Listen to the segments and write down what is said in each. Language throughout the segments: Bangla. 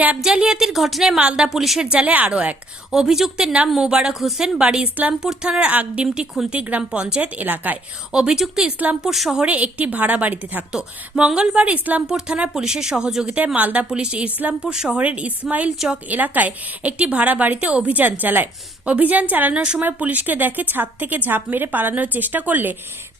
ট্যাব জালিয়াতির ঘটনায় মালদা পুলিশের জালে আরও এক অভিযুক্তের নাম মোবারক হোসেন, বাড়ি ইসলামপুর থানার আগডিমটি খুন্তি গ্রাম পঞ্চায়েত এলাকায়। অভিযুক্ত ইসলামপুর শহরে একটি ভাড়া বাড়িতে থাকত। মঙ্গলবার ইসলামপুর থানার পুলিশের সহযোগিতায় মালদা পুলিশ ইসলামপুর শহরের ইসমাইল চক এলাকায় একটি ভাড়া বাড়িতে অভিযান চালায়। অভিযান চালানোর সময় পুলিশকে দেখে ছাদ থেকে ঝাঁপ মেরে পালানোর চেষ্টা করলে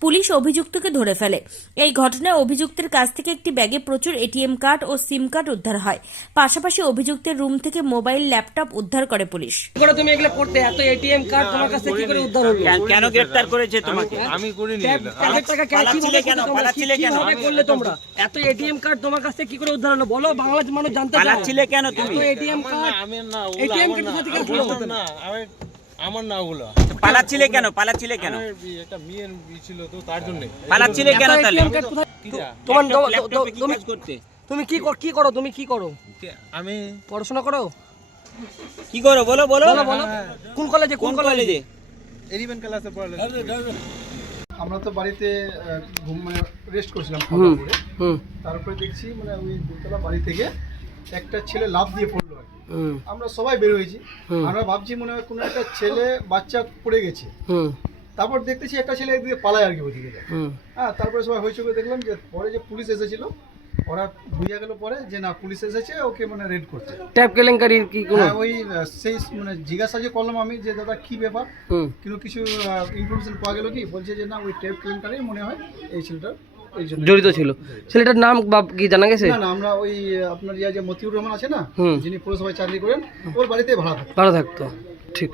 পুলিশ অভিযুক্তকে ধরে ফেলে। এই ঘটনায় অভিযুক্তের কাছ থেকে একটি ব্যাগে প্রচুর এটিএম কার্ড ও সিম কার্ড উদ্ধার হয়। পাশাপাশি অভিযুক্তের রুম থেকে মোবাইল, ল্যাপটপ উদ্ধার করে পুলিশ। তুমি এগুলো করতে এত এটিএম কার্ড তোমার কাছে কি করে উদ্ধার হলো? কেন গ্রেফতার করেছে তোমাকে? আমি করিনি। টাকা পালাচ্ছিলে কেন করলে তোমরা? এত এটিএম কার্ড তোমার কাছে কি করে উদ্ধার হলো বলো, বাংলাদেশের মানুষ জানতে চায়। পালাচ্ছিলে কেন তুমি? এটিএম কার্ড আমি না, এটিএম কার্ড কোথা থেকে আসলো? না আমি আমার না ওগুলো। পালাচ্ছিলে কেন? পালাচ্ছিলে কেন? একটা মেয়ের ছিল তো তার জন্য। পালাচ্ছিলে কেন তাহলে? তোমার ল্যাপটপে কি কাজ করতে? তুমি কি করো? তুমি কি করো? আমি পড়াশোনা করো? কি করো বলো বলো বলো কোন কলেজে? কোন কলেজে? এলিভেন ক্লাসে পড়ালে। আমরা তো বাড়িতে মানে রেস্ট করছিলাম খাওয়া করে। তারপরে দেখছি মানে ওই দুতলা বাড়ি থেকে একটা ছেলে লাফ দিয়ে পড়লো আর কি। আমরা সবাই বের হয়েছি, আমরা ভাবছি মনে হয় কোনো একটা ছেলে বাচ্চা পড়ে গেছে। তারপর দেখতেছি একটা ছেলে একদিকে পালায় আর কি ওদিকে। হ্যাঁ, তারপরে সবাই হয়েছে দেখলাম যে পরে যে পুলিশ এসেছিল, ওরা বুঝে গেল পরে যে না পুলিশ এসেছে, ওকে মানে রেড করছে। ট্যাব কেলেঙ্কারি কি কোনো? হ্যাঁ, ওই সেই মানে জিজ্ঞাসা যে করলাম আমি যে দাদা কি ব্যাপার, কিন্তু কিছু ইনফরমেশন পাওয়া গেল কি বলছে যে না ওই ট্যাব কেলেঙ্কারি মনে হয় এই ছেলেটা জড়িত ছিল। ছেলেটার নাম বা কি জানা গেছে? না, আমরা ওই আপনার যে মতিউর রহমান আছে না, যিনি পৌরসভায় চাকরি করেন, ওর বাড়িতে ভাড়া থাকতো। ঠিক।